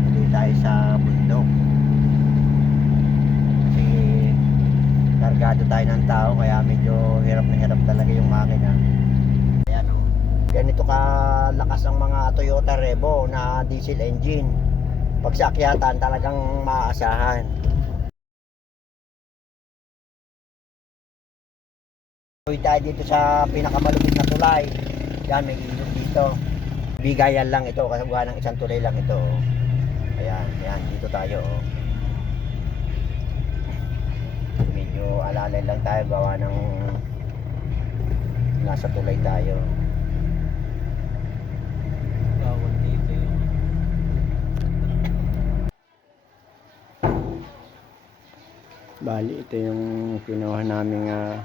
Ulit tayo sa bundok. Kasi kargado tayo ng tao kaya medyo hirap na hirap talaga yung makina. Ayan o. Ganito kalakas ang mga Toyota Revo na diesel engine. Pag sa talagang maaasahan. Uy tayo dito sa pinakamalupit na tulay. Yan, may ilog dito. Bigayan lang ito, kasi buwan ng isang tulay lang ito. Ayan, ayan, dito tayo. oh. Medyo alalay lang tayo, gawa ng nasa tulay tayo. Bawal dito Bali, ito yung kinuha naming ah,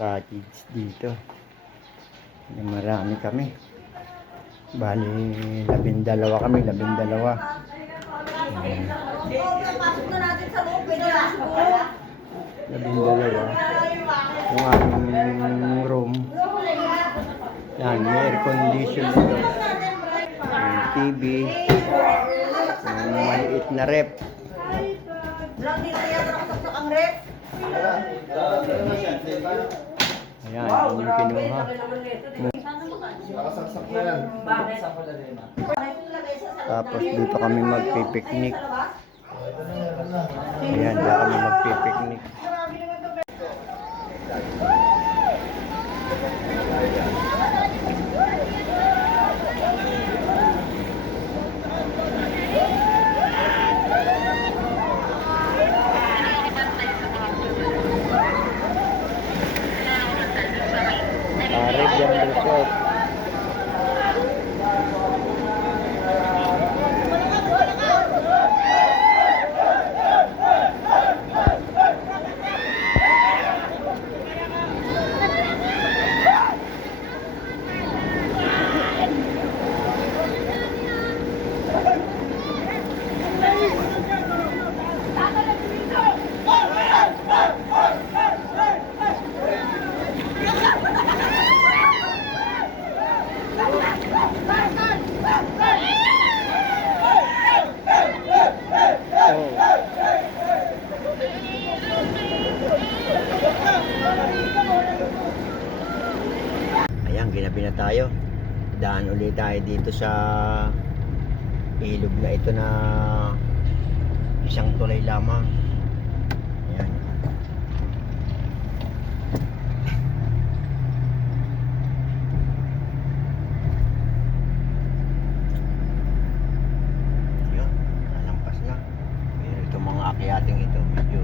cottage dito. Marami kami. Bali, labindalawa kami, labindalawa. Ayan. Labindalawa yung aming room yan may air condition may TV may maliit na rep yan nakasaksak ang rep. ayan yun yung kinuha Bakit? tapos dito kami magpipiknik. Ayan dito kami magpipiknik. Caribbean Resort Ayan, ginabi na tayo. Daan ulit tayo dito sa ilog na ito na isang tulay lamang. Ayan. Yun, nalampas na. Pero itong mga akyating ito, medyo